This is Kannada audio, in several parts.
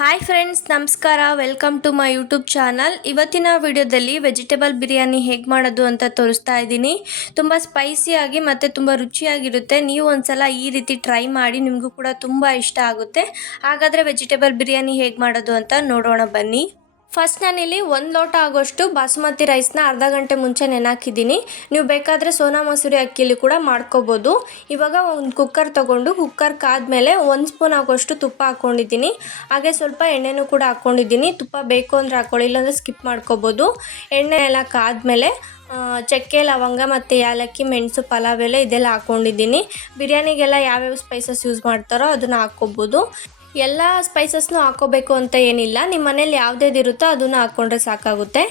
ಹಾಯ್ ಫ್ರೆಂಡ್ಸ್, ನಮಸ್ಕಾರ. Welcome to my YouTube channel. ಇವತ್ತಿನ ವಿಡಿಯೋದಲ್ಲಿ ವೆಜಿಟೇಬಲ್ ಬಿರಿಯಾನಿ ಹೇಗೆ ಮಾಡೋದು ಅಂತ ತೋರಿಸ್ತಾ ಇದ್ದೀನಿ. ತುಂಬ ಸ್ಪೈಸಿಯಾಗಿ ಮತ್ತು ತುಂಬ ರುಚಿಯಾಗಿರುತ್ತೆ. ನೀವು ಒಂದ್ಸಲ ಈ ರೀತಿ ಟ್ರೈ ಮಾಡಿ, ನಿಮಗೂ ಕೂಡ ತುಂಬ ಇಷ್ಟ ಆಗುತ್ತೆ. ಹಾಗಾದರೆ ವೆಜಿಟೇಬಲ್ ಬಿರಿಯಾನಿ ಹೇಗೆ ಮಾಡೋದು ಅಂತ ನೋಡೋಣ ಬನ್ನಿ. ಫಸ್ಟ್ ನಾನಿಲ್ಲಿ 1 ಲೋಟ ಆಗೋಷ್ಟು ಬಾಸುಮತಿ ರೈಸ್ನ ಅರ್ಧ ಗಂಟೆ ಮುಂಚೆ ನೆನಾಕಿದ್ದೀನಿ. ನೀವು ಬೇಕಾದರೆ ಸೋನಾ ಮಸೂರಿ ಅಕ್ಕಿಲಿ ಕೂಡ ಮಾಡ್ಕೋಬೋದು. ಇವಾಗ ಒಂದು ಕುಕ್ಕರ್ ತೊಗೊಂಡು ಕುಕ್ಕರ್ ಕಾದ್ಮೇಲೆ 1 ಸ್ಪೂನ್ ಆಗೋಷ್ಟು ತುಪ್ಪ ಹಾಕ್ಕೊಂಡಿದ್ದೀನಿ. ಹಾಗೆ ಸ್ವಲ್ಪ ಎಣ್ಣೆನೂ ಕೂಡ ಹಾಕ್ಕೊಂಡಿದ್ದೀನಿ. ತುಪ್ಪ ಬೇಕು ಅಂದರೆ ಹಾಕ್ಕೊಳ್ಳಿ, ಇಲ್ಲಾಂದರೆ ಸ್ಕಿಪ್ ಮಾಡ್ಕೋಬೋದು. ಎಣ್ಣೆ ಎಲ್ಲ ಕಾದ್ಮೇಲೆ ಚಕ್ಕೆ, ಲವಂಗ ಮತ್ತು ಏಲಕ್ಕಿ, ಮೆಣಸು, ಪಲಾವ್ ಎಲೆ ಇದೆಲ್ಲ ಹಾಕ್ಕೊಂಡಿದ್ದೀನಿ. ಬಿರಿಯಾನಿಗೆಲ್ಲ ಯಾವ್ಯಾವ ಸ್ಪೈಸಸ್ ಯೂಸ್ ಮಾಡ್ತಾರೋ ಅದನ್ನು ಹಾಕ್ಕೋಬೋದು. ಎಲ್ಲ ಸ್ಪೈಸಸ್ನೂ ಹಾಕ್ಕೋಬೇಕು ಅಂತ ಏನಿಲ್ಲ, ನಿಮ್ಮ ಮನೇಲಿ ಯಾವುದೇದಿರುತ್ತೋ ಅದನ್ನು ಹಾಕ್ಕೊಂಡ್ರೆ ಸಾಕಾಗುತ್ತೆ.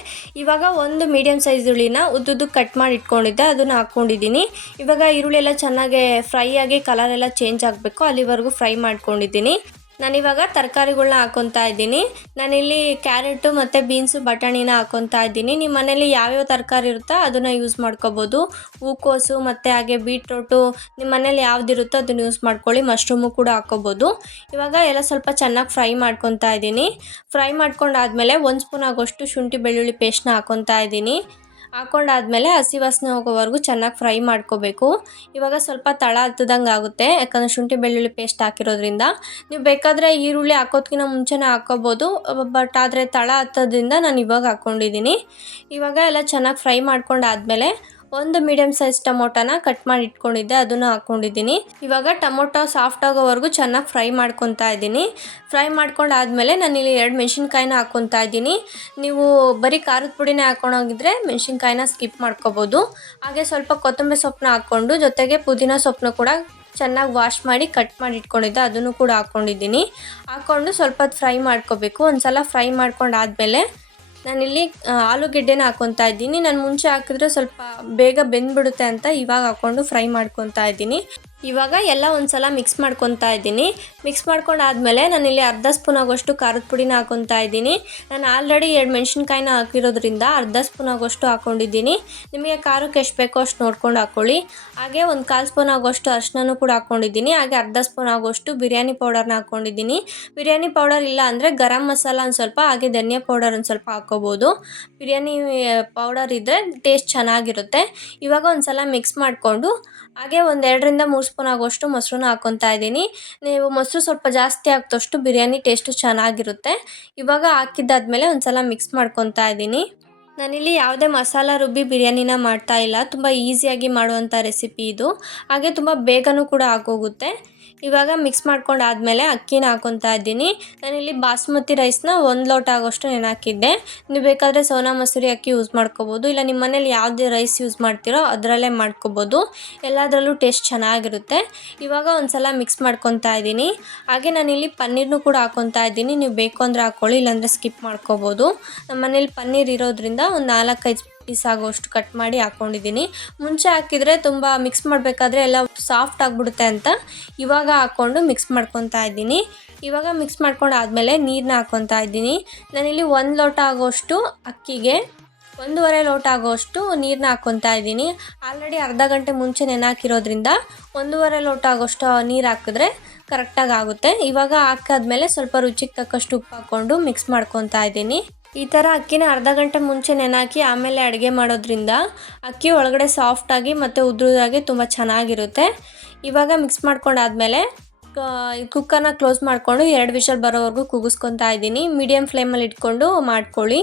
ಇವಾಗ ಒಂದು ಮೀಡಿಯಮ್ ಸೈಜ್ ಈರುಳ್ಳಿನ ಉದ್ದುದ್ದಕ್ಕೆ ಕಟ್ ಮಾಡಿ ಇಟ್ಕೊಂಡಿದ್ದೆ, ಅದನ್ನು ಹಾಕ್ಕೊಂಡಿದ್ದೀನಿ. ಇವಾಗ ಈರುಳ್ಳಿ ಎಲ್ಲ ಚೆನ್ನಾಗಿ ಫ್ರೈ ಆಗಿ ಕಲರ್ ಎಲ್ಲ ಚೇಂಜ್ ಆಗಬೇಕು, ಅಲ್ಲಿವರೆಗೂ ಫ್ರೈ ಮಾಡ್ಕೊಂಡಿದ್ದೀನಿ. ನಾನಿವಾಗ ತರಕಾರಿಗಳ್ನ ಹಾಕ್ಕೊತಾ ಇದ್ದೀನಿ. ನಾನಿಲ್ಲಿ ಕ್ಯಾರೆಟು ಮತ್ತು ಬೀನ್ಸು, ಬಟಾಣಿನ ಹಾಕ್ಕೊತಾ ಇದ್ದೀನಿ. ನಿಮ್ಮ ಮನೇಲಿ ಯಾವ್ಯಾವ ತರಕಾರಿ ಇರುತ್ತೋ ಅದನ್ನು ಯೂಸ್ ಮಾಡ್ಕೋಬೋದು. ಹೂಕೋಸು ಮತ್ತು ಹಾಗೆ ಬೀಟ್ರೋಟು, ನಿಮ್ಮ ಮನೇಲಿ ಯಾವುದಿರುತ್ತೋ ಅದನ್ನು ಯೂಸ್ ಮಾಡ್ಕೊಳ್ಳಿ. ಮಶ್ರೂಮು ಕೂಡ ಹಾಕ್ಕೋಬೋದು. ಇವಾಗ ಎಲ್ಲ ಸ್ವಲ್ಪ ಚೆನ್ನಾಗಿ ಫ್ರೈ ಮಾಡ್ಕೊತಾ ಇದ್ದೀನಿ. ಫ್ರೈ ಮಾಡ್ಕೊಂಡಾದ್ಮೇಲೆ 1 ಸ್ಪೂನ್ ಆಗೋಷ್ಟು ಶುಂಠಿ ಬೆಳ್ಳುಳ್ಳಿ ಪೇಸ್ಟ್ನ ಹಾಕ್ಕೊತಾ ಇದ್ದೀನಿ. ಹಾಕ್ಕೊಂಡಾದ್ಮೇಲೆ ಹಸಿ ವಾಸನೆ ಹೋಗೋವರೆಗೂ ಚೆನ್ನಾಗಿ ಫ್ರೈ ಮಾಡ್ಕೋಬೇಕು. ಇವಾಗ ಸ್ವಲ್ಪ ತಳ ಹತ್ತದಂಗೆ ಆಗುತ್ತೆ, ಯಾಕಂದರೆ ಶುಂಠಿ ಬೆಳ್ಳುಳ್ಳಿ ಪೇಸ್ಟ್ ಹಾಕಿರೋದ್ರಿಂದ. ನೀವು ಬೇಕಾದರೆ ಈರುಳ್ಳಿ ಹಾಕೋದ್ಕಿಂತ ಮುಂಚೆನೇ ಹಾಕ್ಕೋಬೋದು, ಬಟ್ ಆದರೆ ತಳ ಹತ್ತೋದ್ರಿಂದ ನಾನು ಇವಾಗ ಹಾಕ್ಕೊಂಡಿದ್ದೀನಿ. ಇವಾಗ ಎಲ್ಲ ಚೆನ್ನಾಗಿ ಫ್ರೈ ಮಾಡ್ಕೊಂಡಾದ್ಮೇಲೆ ಒಂದು ಮೀಡಿಯಮ್ ಸೈಜ್ ಟೊಮೊಟೊನ ಕಟ್ ಮಾಡಿ ಇಟ್ಕೊಂಡಿದ್ದೆ, ಅದನ್ನು ಹಾಕ್ಕೊಂಡಿದ್ದೀನಿ. ಇವಾಗ ಟೊಮೊಟೊ ಸಾಫ್ಟ್ ಆಗೋವರೆಗೂ ಚೆನ್ನಾಗಿ ಫ್ರೈ ಮಾಡ್ಕೊತಾ ಇದ್ದೀನಿ. ಫ್ರೈ ಮಾಡ್ಕೊಂಡಾದ್ಮೇಲೆ ನಾನಿಲ್ಲಿ 2 ಮೆಣಸಿನ್ಕಾಯಿನ ಹಾಕ್ಕೊತಾ ಇದ್ದೀನಿ. ನೀವು ಬರೀ ಖಾರದ ಪುಡಿನೇ ಹಾಕ್ಕೊಂಡೋಗಿದ್ರೆ ಮೆಣಸಿನ್ಕಾಯಿನ ಸ್ಕಿಪ್ ಮಾಡ್ಕೋಬೋದು. ಹಾಗೆ ಸ್ವಲ್ಪ ಕೊತ್ತಂಬರಿ ಸೊಪ್ಪನ್ನ ಹಾಕ್ಕೊಂಡು, ಜೊತೆಗೆ ಪುದೀನ ಸೊಪ್ಪನ್ನು ಕೂಡ ಚೆನ್ನಾಗಿ ವಾಶ್ ಮಾಡಿ ಕಟ್ ಮಾಡಿ ಇಟ್ಕೊಂಡಿದ್ದೆ, ಅದನ್ನು ಕೂಡ ಹಾಕ್ಕೊಂಡಿದ್ದೀನಿ. ಹಾಕ್ಕೊಂಡು ಸ್ವಲ್ಪ ಹೊತ್ತು ಫ್ರೈ ಮಾಡ್ಕೋಬೇಕು. ಒಂದು ಸಲ ಫ್ರೈ ಮಾಡ್ಕೊಂಡಾದ್ಮೇಲೆ ನಾನಿಲ್ಲಿ ಆಲೂಗೆಡ್ಡೆನ ಹಾಕ್ಕೊತಾ ಇದ್ದೀನಿ. ನಾನು ಮುಂಚೆ ಹಾಕಿದ್ರೆ ಸ್ವಲ್ಪ ಬೇಗ ಬೆಂದ್ಬಿಡುತ್ತೆ ಅಂತ ಇವಾಗ ಹಾಕ್ಕೊಂಡು ಫ್ರೈ ಮಾಡ್ಕೊತಾ ಇದ್ದೀನಿ. ಇವಾಗ ಎಲ್ಲ ಒಂದು ಸಲ ಮಿಕ್ಸ್ ಮಾಡ್ಕೊತಾ ಇದ್ದೀನಿ. ಮಿಕ್ಸ್ ಮಾಡ್ಕೊಂಡಾದ್ಮೇಲೆ ನಾನಿಲ್ಲಿ ಅರ್ಧ ಸ್ಪೂನ್ ಆಗೋಷ್ಟು ಖಾರದ ಪುಡಿನ ಹಾಕ್ಕೊತಾ ಇದ್ದೀನಿ. ನಾನು ಆಲ್ರೆಡಿ 2 ಮೆಣಸಿನ್ಕಾಯಿನ ಹಾಕಿರೋದ್ರಿಂದ ಅರ್ಧ ಸ್ಪೂನ್ ಆಗೋಷ್ಟು ಹಾಕ್ಕೊಂಡಿದ್ದೀನಿ. ನಿಮಗೆ ಖಾರಕ್ಕೆ ಎಷ್ಟು ಬೇಕೋ ಅಷ್ಟು ನೋಡ್ಕೊಂಡು ಹಾಕ್ಕೊಳ್ಳಿ. ಹಾಗೆ 1/4 ಸ್ಪೂನ್ ಆಗೋಷ್ಟು ಅರಿಶಿನನೂ ಕೂಡ ಹಾಕ್ಕೊಂಡಿದ್ದೀನಿ. ಹಾಗೆ ಅರ್ಧ ಸ್ಪೂನ್ ಆಗೋಷ್ಟು ಬಿರಿಯಾನಿ ಪೌಡರ್ನ ಹಾಕ್ಕೊಂಡಿದ್ದೀನಿ. ಬಿರಿಯಾನಿ ಪೌಡರ್ ಇಲ್ಲ ಅಂದರೆ ಗರಂ ಮಸಾಲ ಒಂದು ಸ್ವಲ್ಪ, ಹಾಗೆ ಧನಿಯಾ ಪೌಡರ್ ಒಂದು ಸ್ವಲ್ಪ ಹಾಕ್ಕೋಬೋದು. ಬಿರಿಯಾನಿ ಪೌಡರ್ ಇದ್ದರೆ ಟೇಸ್ಟ್ ಚೆನ್ನಾಗಿರುತ್ತೆ. ಇವಾಗ ಒಂದು ಸಲ ಮಿಕ್ಸ್ ಮಾಡಿಕೊಂಡು ಹಾಗೆ 1-2 ರಿಂದ 3 ಸ್ಪೂನ್ ಆಗೋಷ್ಟು ಮೊಸರನ್ನ ಹಾಕ್ಕೊತಾ ಇದ್ದೀನಿ. ನೀವು ಮೊಸರು ಸ್ವಲ್ಪ ಜಾಸ್ತಿ ಹಾಕಿದಷ್ಟು ಬಿರಿಯಾನಿ ಟೇಸ್ಟು ಚೆನ್ನಾಗಿರುತ್ತೆ. ಇವಾಗ ಹಾಕಿದ್ದಾದ್ಮೇಲೆ ಒಂದು ಸಲ ಮಿಕ್ಸ್ ಮಾಡ್ಕೊತಾ ಇದ್ದೀನಿ. ನಾನಿಲ್ಲಿ ಯಾವುದೇ ಮಸಾಲ ರುಬ್ಬಿ ಬಿರಿಯಾನಿನ ಮಾಡ್ತಾ ಇಲ್ಲ, ತುಂಬ ಈಸಿಯಾಗಿ ಮಾಡುವಂಥ ರೆಸಿಪಿ ಇದು. ಹಾಗೆ ತುಂಬ ಬೇಗನೂ ಕೂಡ ಆಗೋಗುತ್ತೆ. ಇವಾಗ ಮಿಕ್ಸ್ ಮಾಡ್ಕೊಂಡಾದ್ಮೇಲೆ ಅಕ್ಕಿನ ಹಾಕ್ಕೊತಾ ಇದ್ದೀನಿ. ನಾನಿಲ್ಲಿ ಬಾಸುಮತಿ ರೈಸ್ನ 1 ಲೋಟ ಆಗೋಷ್ಟು ನೆನಾಕಿದ್ದೆ. ನೀವು ಬೇಕಾದರೆ ಸೋನಾ ಮಸೂರಿ ಅಕ್ಕಿ ಯೂಸ್ ಮಾಡ್ಕೋಬೋದು, ಇಲ್ಲ ನಿಮ್ಮ ಮನೇಲಿ ಯಾವುದೇ ರೈಸ್ ಯೂಸ್ ಮಾಡ್ತೀರೋ ಅದರಲ್ಲೇ ಮಾಡ್ಕೋಬೋದು. ಎಲ್ಲದರಲ್ಲೂ ಟೇಸ್ಟ್ ಚೆನ್ನಾಗಿರುತ್ತೆ. ಇವಾಗ ಒಂದು ಸಲ ಮಿಕ್ಸ್ ಮಾಡ್ಕೊತಾ ಇದ್ದೀನಿ. ಹಾಗೆ ನಾನಿಲ್ಲಿ ಪನ್ನೀರ್ನೂ ಕೂಡ ಹಾಕ್ಕೊತಾ ಇದ್ದೀನಿ. ನೀವು ಬೇಕು ಅಂದರೆ ಹಾಕ್ಕೊಳ್ಳಿ, ಇಲ್ಲಾಂದರೆ ಸ್ಕಿಪ್ ಮಾಡ್ಕೋಬೋದು. ನಮ್ಮ ಮನೇಲಿ ಪನ್ನೀರ್ ಇರೋದ್ರಿಂದ ಒಂದು 4-5 ಪೀಸ್ ಆಗೋಷ್ಟು ಕಟ್ ಮಾಡಿ ಹಾಕ್ಕೊಂಡಿದ್ದೀನಿ. ಮುಂಚೆ ಹಾಕಿದರೆ ತುಂಬ ಮಿಕ್ಸ್ ಮಾಡಬೇಕಾದ್ರೆ ಎಲ್ಲ ಸಾಫ್ಟ್ ಆಗಿಬಿಡುತ್ತೆ ಅಂತ ಇವಾಗ ಹಾಕ್ಕೊಂಡು ಮಿಕ್ಸ್ ಮಾಡ್ಕೊತಾ ಇದ್ದೀನಿ. ಇವಾಗ ಮಿಕ್ಸ್ ಮಾಡ್ಕೊಂಡಾದ್ಮೇಲೆ ನೀರನ್ನ ಹಾಕ್ಕೊತಾ ಇದ್ದೀನಿ. ನಾನಿಲ್ಲಿ 1 ಲೋಟ ಆಗೋಷ್ಟು ಅಕ್ಕಿಗೆ 1.5 ಲೋಟ ಆಗೋಷ್ಟು ನೀರನ್ನ ಹಾಕ್ಕೊತಾ ಇದ್ದೀನಿ. ಆಲ್ರೆಡಿ ಅರ್ಧ ಗಂಟೆ ಮುಂಚೆ ನೆನಾಕಿರೋದ್ರಿಂದ 1.5 ಲೋಟ ಆಗೋಷ್ಟು ನೀರು ಹಾಕಿದ್ರೆ ಕರೆಕ್ಟಾಗಿ ಆಗುತ್ತೆ. ಇವಾಗ ಹಾಕಾದ್ಮೇಲೆ ಸ್ವಲ್ಪ ರುಚಿಗೆ ತಕ್ಕಷ್ಟು ಉಪ್ಪು ಹಾಕ್ಕೊಂಡು ಮಿಕ್ಸ್ ಮಾಡ್ಕೊತಾ ಇದ್ದೀನಿ. ಈ ಥರ ಅಕ್ಕಿನ ಅರ್ಧ ಗಂಟೆ ಮುಂಚೆ ನೆನಾಕಿ ಆಮೇಲೆ ಅಡುಗೆ ಮಾಡೋದ್ರಿಂದ ಅಕ್ಕಿ ಒಳಗಡೆ ಸಾಫ್ಟಾಗಿ ಮತ್ತು ಉದ್ರುದಾಗಿ ತುಂಬ ಚೆನ್ನಾಗಿರುತ್ತೆ. ಇವಾಗ ಮಿಕ್ಸ್ ಮಾಡ್ಕೊಂಡಾದ್ಮೇಲೆ ಕುಕ್ಕರ್ನ ಕ್ಲೋಸ್ ಮಾಡಿಕೊಂಡು 2 ವಿಷಲ್ ಬರೋವರೆಗೂ ಕೂಗಿಸ್ಕೊತಾ ಇದ್ದೀನಿ. ಮೀಡಿಯಮ್ ಫ್ಲೇಮಲ್ಲಿ ಇಟ್ಕೊಂಡು ಮಾಡ್ಕೊಳ್ಳಿ,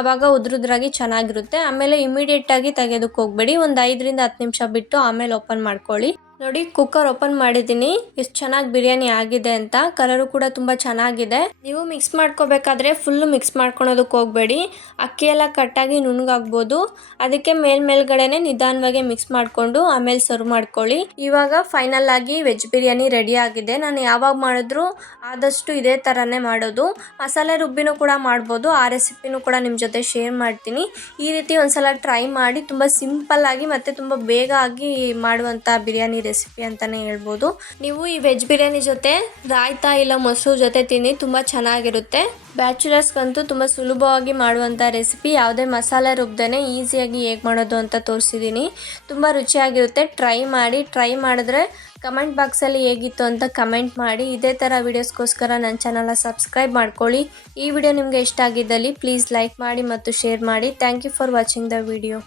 ಆವಾಗ ಉದ್ರುದ್ರಾಗಿ ಚೆನ್ನಾಗಿರುತ್ತೆ. ಆಮೇಲೆ ಇಮಿಡಿಯೇಟಾಗಿ ತೆಗೆಯೋದಕ್ಕೆ ಹೋಗಬೇಡಿ, ಒಂದು 5 ರಿಂದ 10 ನಿಮಿಷ ಬಿಟ್ಟು ಆಮೇಲೆ ಓಪನ್ ಮಾಡ್ಕೊಳ್ಳಿ. ನೋಡಿ, ಕುಕ್ಕರ್ ಓಪನ್ ಮಾಡಿದ್ದೀನಿ, ಎಷ್ಟು ಚೆನ್ನಾಗಿ ಬಿರಿಯಾನಿ ಆಗಿದೆ ಅಂತ. ಕಲರು ಕೂಡ ತುಂಬ ಚೆನ್ನಾಗಿದೆ. ನೀವು ಮಿಕ್ಸ್ ಮಾಡ್ಕೋಬೇಕಾದ್ರೆ ಫುಲ್ಲು ಮಿಕ್ಸ್ ಮಾಡ್ಕೊಳೋದಕ್ಕೆ ಹೋಗಬೇಡಿ, ಅಕ್ಕಿ ಎಲ್ಲ ಕಟ್ಟಾಗಿ ನುಣ್ಣಗಾಗ್ಬೋದು. ಅದಕ್ಕೆ ಮೇಲ್ಗಡೆನೆ ನಿಧಾನವಾಗಿ ಮಿಕ್ಸ್ ಮಾಡಿಕೊಂಡು ಆಮೇಲೆ ಸರ್ವ್ ಮಾಡ್ಕೊಳ್ಳಿ. ಇವಾಗ ಫೈನಲ್ ಆಗಿ ವೆಜ್ ಬಿರಿಯಾನಿ ರೆಡಿ ಆಗಿದೆ. ನಾನು ಯಾವಾಗ ಮಾಡಿದ್ರು ಆದಷ್ಟು ಇದೇ ಥರನೇ ಮಾಡೋದು. ಮಸಾಲೆ ರುಬ್ಬಿನೂ ಕೂಡ ಮಾಡ್ಬೋದು, ಆ ರೆಸಿಪಿನೂ ಕೂಡ ನಿಮ್ಮ ಜೊತೆ ಶೇರ್ ಮಾಡ್ತೀನಿ. ಈ ರೀತಿ ಒಂದ್ಸಲ ಟ್ರೈ ಮಾಡಿ. ತುಂಬ ಸಿಂಪಲ್ಲಾಗಿ ಮತ್ತು ತುಂಬ ಬೇಗ ಆಗಿ ಮಾಡುವಂಥ ಬಿರಿಯಾನಿ ರೆಸಿಪಿ ಅಂತಲೇ ಹೇಳ್ಬೋದು. ನೀವು ಈ ವೆಜ್ ಬಿರಿಯಾನಿ ಜೊತೆ ರಾಯ್ತಾ ಇಲ್ಲ ಮೊಸರು ಜೊತೆ ತಿನ್ನಿ, ತುಂಬ ಚೆನ್ನಾಗಿರುತ್ತೆ. ಬ್ಯಾಚುಲರ್ಸ್ಗಂತೂ ತುಂಬ ಸುಲಭವಾಗಿ ಮಾಡುವಂಥ ರೆಸಿಪಿ, ಯಾವುದೇ ಮಸಾಲೆ ರುಬ್ದೇ ಈಸಿಯಾಗಿ ಹೇಗೆ ಮಾಡೋದು ಅಂತ ತೋರಿಸಿದ್ದೀನಿ. ತುಂಬ ರುಚಿಯಾಗಿರುತ್ತೆ. ಟ್ರೈ ಮಾಡಿದ್ರೆ ಕಮೆಂಟ್ ಬಾಕ್ಸಲ್ಲಿ ಹೇಗಿತ್ತು ಅಂತ ಕಮೆಂಟ್ ಮಾಡಿ. ಇದೇ ಥರ ವೀಡಿಯೋಸ್ಗೋಸ್ಕರ ನನ್ನ ಚಾನಲ್ನ ಸಬ್ಸ್ಕ್ರೈಬ್ ಮಾಡ್ಕೊಳ್ಳಿ. ಈ ವಿಡಿಯೋ ನಿಮಗೆ ಇಷ್ಟ ಆಗಿದ್ದಲ್ಲಿ ಪ್ಲೀಸ್ ಲೈಕ್ ಮಾಡಿ ಮತ್ತು ಶೇರ್ ಮಾಡಿ. Thank you for watching the video.